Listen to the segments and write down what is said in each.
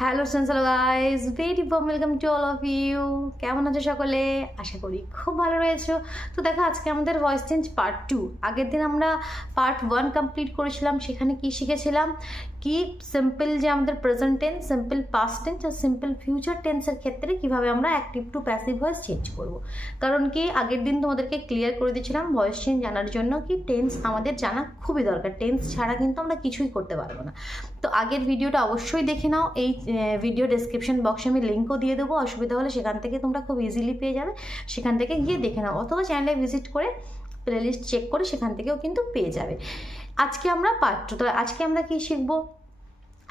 Hello hello guys, very warm welcome to all of you. কেমন আছো সকলে? আশা করি খুব ভালো রয়েছো। তো দেখো, আজকে আমাদের ভয়েস চেঞ্জ পার্ট 2। আগের দিন আমরা পার্ট 1 কমপ্লিট করেছিলাম। সেখানে কি শিখেছিলাম? কি সিম্পল যে আমাদের present tense, simple past tense আর সিম্পল ফিউচার টেন্সের ক্ষেত্রে কিভাবে আমরা active to passive voice change করব। কারণ কি আগের দিন তোমাদেরকে ক্লিয়ার করে দিয়েছিলাম ভয়েস চেঞ্জ জানার জন্য কি টেন্স আমাদের জানা খুবই দরকার। টেন্স ছাড়া কিন্তু আমরা কিছুই করতে পারবো না। তো আগের ভিডিওটা অবশ্যই দেখে নাও। এই ভিডিও ডেসক্রিপশন বক্সে আমি লিঙ্কও দিয়ে দেবো, অসুবিধা হলে সেখান থেকে তোমরা খুব ইজিলি পেয়ে যাবে। সেখান থেকে গিয়ে দেখে নাও, অথবা চ্যানেলে ভিজিট করে প্লেলিস্ট চেক করে সেখান থেকেও কিন্তু পেয়ে যাবে। আজকে আমরা পার্ট 2। তো আজকে আমরা কি শিখবো?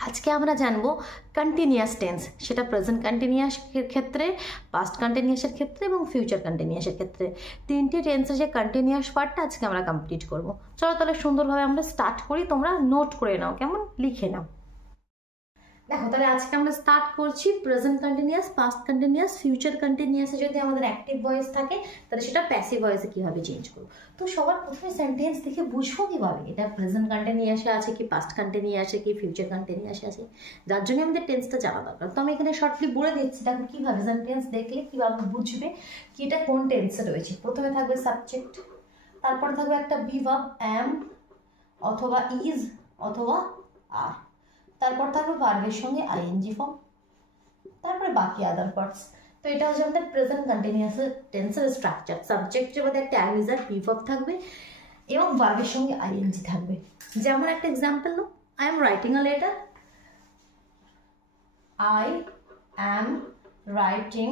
আজকে আমরা জানবো কন্টিনিউয়াস টেন্স, সেটা প্রেজেন্ট কন্টিনিউয়াসের ক্ষেত্রে, পাস্ট কন্টিনিউয়াসের ক্ষেত্রে এবং ফিউচার কন্টিনিউয়াসের ক্ষেত্রে। তিনটি টেন্সের যে কন্টিনিউয়াস পার্টটা আজকে আমরা কমপ্লিট করবো। চলো তাহলে সুন্দরভাবে আমরা স্টার্ট করি। তোমরা নোট করে নাও, কেমন লিখে নাও। দেখো, তাহলে আজকে আমরা স্টার্ট করছি present continuous, past continuous, future কন্টিনিউয়াসে যদি আমাদের অ্যাক্টিভ ভয়েস থাকে তাহলে সেটা প্যাসিভ ভয়েসে কীভাবে চেঞ্জ করবো। তো সবার প্রথমে সেন্টেন্স দেখে বুঝবো কীভাবে এটা প্রেজেন্ট কন্টিনিউয়াসে আছে কি পাস্ট কন্টিনিউয়াসে কি ফিউচার কন্টিনিউয়াসে আছে। যার জন্য আমাদের টেন্সটা জানা দরকার। তো আমি এখানে শর্টলি বলে দিচ্ছি, দেখো কীভাবে সেন্টেন্স দেখলে কীভাবে বুঝবে কি এটা কোন টেন্সে রয়েছে। প্রথমে থাকবে সাবজেক্ট, তারপরে থাকবে একটা বি ভার্ব অ্যাম অথবা ইজ অথবা আর, তারপর থাকবে ভার্বের সঙ্গে আইএনজি ফর্ম, তারপরে বাকি আদার পার্টস। তো এটা হচ্ছে আমাদের প্রেজেন্ট কন্টিনিউয়াস টেন্সের স্ট্রাকচার। সাবজেক্টের মধ্যে একটা am is are be verb থাকবে এবং ভার্বের সঙ্গে আইএনজি থাকবে। যেমন একটা এক্সাম্পল নাও, I am writing a letter. I am writing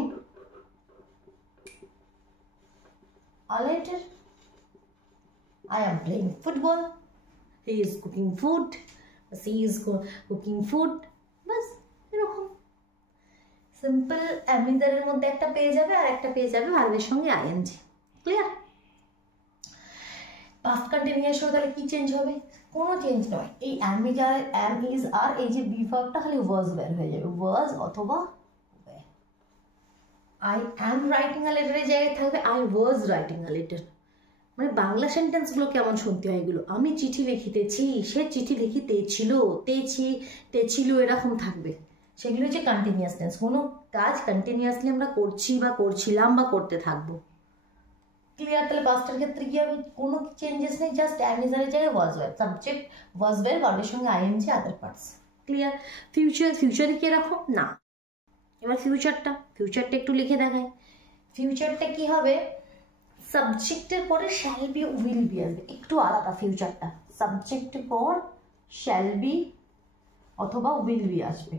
a letter. I am playing football. He is cooking food. She is cooking food. বাস এরকম সিম্পল অ্যামিজারের মধ্যে একটা পেয়ে যাবে আর একটা পেয়ে যাবে ভার্বের সঙ্গে আইএনজি। ক্লিয়ার? পাস্ট কন্টিনিউয়াস হবে তাহলে কি চেঞ্জ হবে? কোনো চেঞ্জ নয়। এই অ্যামিজার অ্যাম ইজ আর এই যে বি ভার্বটা খালি ওয়াজ বের হয়ে যাবে, ওয়াজ অথবা আই অ্যাম রাইটিং আ লেটারের জায়গায় থাকবে I was writing a letter. মানে বাংলা সেন্টেন্সগুলো কেমন শুনতে হয় এগুলো, আমি চিঠি লিখিতেছি, সে চিঠি লিখিতেছিল, তেছিল এরকম থাকবে। সেগুলো হচ্ছে কন্টিনিউয়াস টেন্স। কোনো কাজ কন্টিনিউয়াসলি আমরা করছি বা করছিলাম বা করতে থাকবো। ক্লিয়ার? তাহলে পাস্টের ক্ষেত্রে কি হবে? কোনো চেঞ্জেস নেই, জাস্ট অ্যামিজারের জায়গায় was were, subject was were, ভার্বের সঙ্গে আইএনজি, আদার পার্টস। ক্লিয়ার? ফিউচারে কি এরকম না। এবার ফিউচারটা একটু লিখে দেখায়। ফিউচারটা কি হবে? সাবজেক্টের পরে শ্যাল বি উইল বি আসবে, একটু আলাদা ফিউচারটা। সাবজেক্টের পর শ্যাল বি অথবা উইল বি আসবে,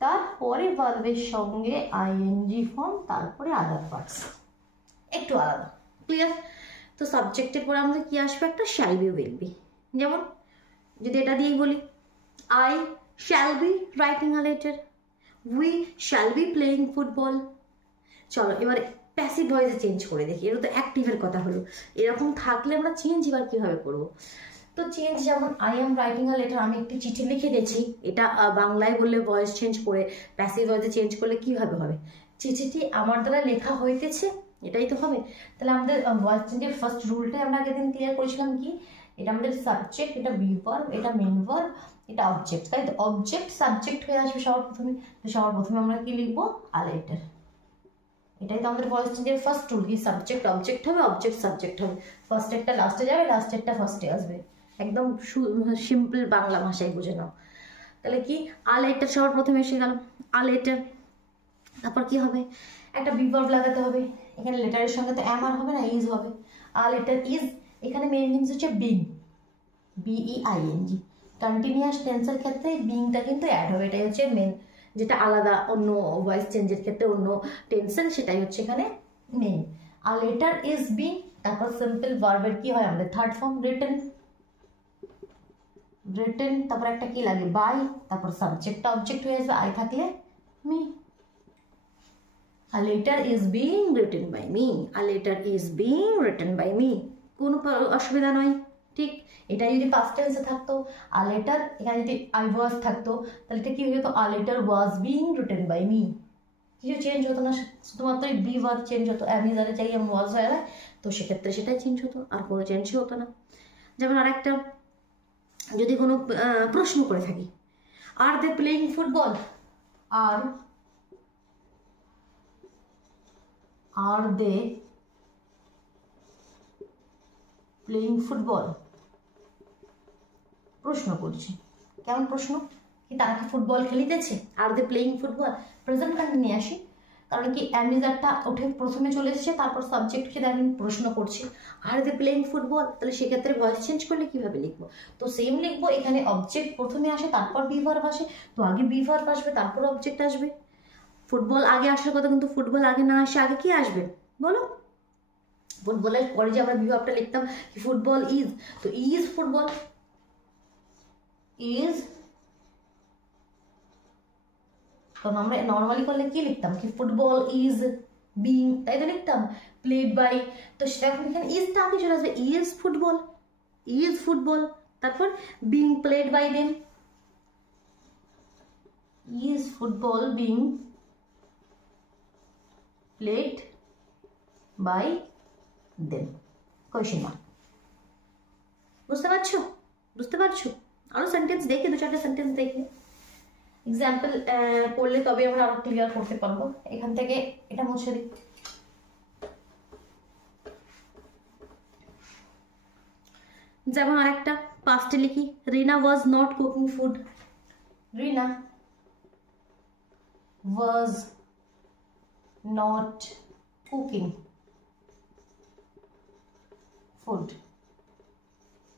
তারপরে ভার্বের সঙ্গে আইএনজি ফর্ম, তারপরে আদার পার্টস, একটু আলাদা। ক্লিয়ার? তো সাবজেক্টের পরে আমাদের কি আসবে? একটা শ্যাল বি উইল বি। যেমন যদি এটা দিয়েই বলি, I shall be writing a letter, we shall be playing football. চলো এবার প্যাসিভ ভয়েসে চেঞ্জ করে দেখি। এটা তো অ্যাক্টিভের কথা হলো। এরকম থাকলে আমরা চেঞ্জ এবার কীভাবে করব? তো চেঞ্জ যেমন I am writing a letter, আমি একটি চিঠি লিখে দিয়েছি, এটা বাংলায় বললে ভয়েস চেঞ্জ করে প্যাসিভ ভয়েসে চেঞ্জ করলে কীভাবে হবে? চিঠিটি আমার দ্বারা লেখা হইতেছে, এটাই তো হবে। তাহলে আমাদের ভয়েস চেঞ্জের ফার্স্ট রুলটাই আমরা আগের দিন ক্লিয়ার করেছিলাম কি? এটা আমাদের সাবজেক্ট, এটা বি ভার্ব, এটা মেন ভার্ব, এটা অবজেক্ট। তাই তো অবজেক্ট সাবজেক্ট হয়ে আসবে সবার প্রথমে। তো সবার প্রথমে আমরা কি লিখবো? A letter. এটাই তো আমাদের ভয়েস চেঞ্জের ফার্স্ট রুল, কি সাবজেক্ট অবজেক্ট হবে, অবজেক্ট সাবজেক্ট হবে। ফার্স্টেরটা লাস্টে যাবে, লাস্টেরটা ফার্স্টে আসবে। একদম সিম্পল বাংলা ভাষায় বুঝে নাও। তাহলে কি আ লেটার সবার প্রথমে এসে গেল, আ লেটার। তারপর কি হবে? একটা বি ভার্ব লাগাতে হবে। এখানে লেটারের সঙ্গে তো অ্যাম আর হবে না, ইজ হবে। আ লেটার ইজ, এখানে মেন জিনিস হচ্ছে বিং, বিইআইএনজি। কন্টিনিউয়াস টেন্সের ক্ষেত্রে বিংটা কিন্তু অ্যাড হবে, এটাই হচ্ছে মেন, যেটা আলাদা অন্য ভয়েস চেঞ্জের ক্ষেত্রে অন্য টেন্সের, সেটাই হচ্ছে এখানে main. A letter is being, তারপর সিম্পল ভার্বের কি হয় আমাদের থার্ড ফর্ম রিটেন, তারপর একটা কি লাগে? বাই, তারপর সাবজেক্টটা অবজেক্ট হয়ে আসবে, আই থাকলে me. A letter is being written by me. A letter is being written by me. কোনো অসুবিধা নয়। ঠিক এটা যদি পাস্ট টেন্সে থাকতো, আ লেটার, এখানে যদি আই ওয়াজ থাকতো তাহলে এটা কি হয়ে যেত? A letter was being written by me. কিছু চেঞ্জ হতো না, শুধুমাত্র বি ভার্ব চেঞ্জ হতো, অ্যামিজারে চাই আমি ওয়াজ হয়ে যায়, তো সেক্ষেত্রে সেটাই চেঞ্জ হতো, আর কোনো চেঞ্জই হতো না। যেমন আরেকটা, যদি কোনো প্রশ্ন করে থাকি, are they playing football, are they playing football, প্রশ্ন করছি। কেমন প্রশ্ন? কি তারা কি ফুটবল খেলিতেছে? Are they playing football, present continuous, কারণ কি অ্যামিজারটা উঠে প্রথমে চলে এসেছে, তারপর সাবজেক্ট হিসেবে আমি প্রশ্ন করছি আর দে প্লেইং ফুটবল, তাহলে সেক্ষেত্রে ভয়েস চেঞ্জ করলে কিভাবে লিখবো? তো সেম লিখবো, এখানে অবজেক্ট প্রথমে আসে তারপর বি ভার্ব আসে, তো আগে বি ভার্ব আসবে তারপর অবজেক্ট আসবে। ফুটবল আগে আসার কথা, কিন্তু ফুটবল আগে না আসে আগে কি আসবে বলো? ফুটবলের পরে যে আমরা বি ভার্বটা লিখতাম কি ফুটবল ইজ, তো ইজ ফুটবল, ইজ, কারণ আমরা নর্মালি করলে কি লিখতাম কি ফুটবল ইজ বিং, তাই তো লিখতাম প্লেড বাই, তো সেটা এখন এখানে ইজটা আগে চলে আসবে, ইজ ফুটবল, ইজ ফুটবল, তারপর being played by them, is football being played by them, question mark. বুঝতে পারছো? বুঝতে পারছো? আরো সেন্টেন্স দেখে, দু চারটে সেন্টেন্স দেখে এক্সাম্পল করলে তবে আমরা আরো ক্লিয়ার করতে পারবো। এখান থেকে এটা মুছে দিই। যেমন আরেকটা পাস্টে লিখি, Rina was not cooking food, Rina was not cooking food,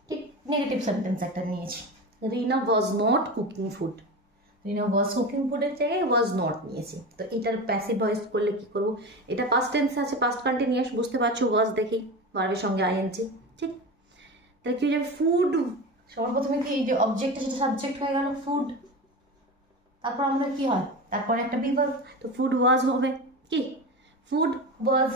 ঠিক নেগেটিভ সেন্টেন্স একটা নিয়েছি, Rina was not cooking food, Rina was cooking ফুডের জায়গায় ওয়াজ নট নিয়েছি, তো এটার প্যাসিভ ভয়েস করলে কি করবো? এটা পাস্ট টেন্স আছে, পাস্ট কন্টিনিউয়াস, বুঝতে পারছো ওয়াজ দেখি ভার্বের সঙ্গে আইএনজি, ঠিক? তাহলে কি হয়ে যাবে? ফুড, সবার প্রথমে কি এই যে অবজেক্ট সেটা সাবজেক্ট হয়ে গেল ফুড, তারপর আমরা কি হয় তারপরে একটা বি ভার্ব, তো ফুড ওয়াজ হবে কি ফুড ওয়াজ,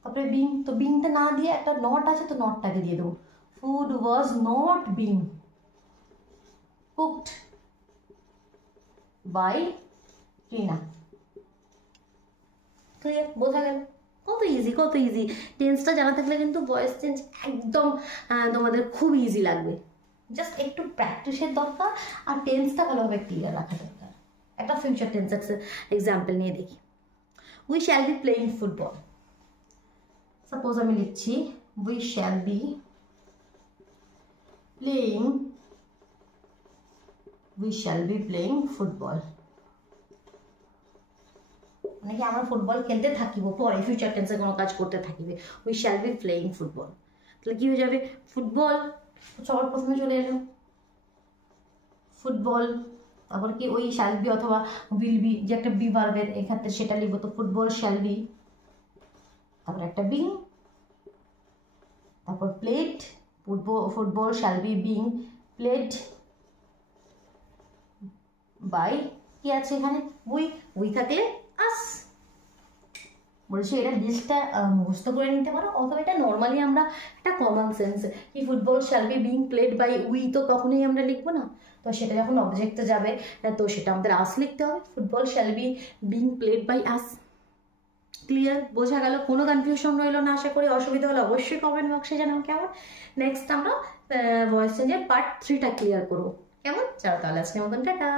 তারপরে বিং, তো বিংটা না দিয়ে একটা নট আছে তো নটটাকে দিয়ে দেবো, food was not being cooked by Rina. Clear? বোঝা গেল? কত ইজি, কত ইজি। টেন্সটা জানা থাকলে কিন্তু ভয়েস চেঞ্জ একদম তোমাদের খুব ইজি লাগবে, জাস্ট একটু প্র্যাকটিসের দরকার আর টেন্সটা ভালোভাবে ক্লিয়ার রাখা দরকার। একটা ফিউচার টেন্স এক্সাম্পল নিয়ে দেখি, we shall be playing football, suppose আমি লিখছি we shall be playing, we shall be playing football, মানে কি আমরা ফুটবল খেলতে থাকিব, পরে ফিউচার টেন্সে কোনো কাজ করতে থাকিবে, we shall be playing football, তাহলে কি হয়ে যাবে? ফুটবল সবার প্রথমে চলে এলো ফুটবল, তারপর কি ওই শ্যাল বি অথবা উইল বি যে একটা বি ভার্বের এক্ষেত্রে সেটা লিখবো, তো ফুটবল শ্যাল বি, তারপর একটা বিং, তারপর played, football shall be being played by, কি আছে এখানে উই, উই থাকলে আস। বলছি এটা লিস্টটা মুখস্থ করে নিতে পারো, অথবা এটা নর্মালি আমরা একটা কমন সেন্স কি football shall be being played by we, তো কখনোই আমরা লিখবো না, তো সেটা যখন অবজেক্টে যাবে তো সেটা আমাদের আস লিখতে হবে, football shall be being played by us. Clear? বোঝা গেল? কোনো কনফিউশন রইল না আশা করি? অসুবিধা হলে অবশ্যই কমেন্ট বক্সে জানাও। কেমন? নেক্সট আমরা ভয়েস চেঞ্জের পার্ট 3টা ক্লিয়ার করবো। কেমন? চলো তাহলে আজকের মতন টাটা।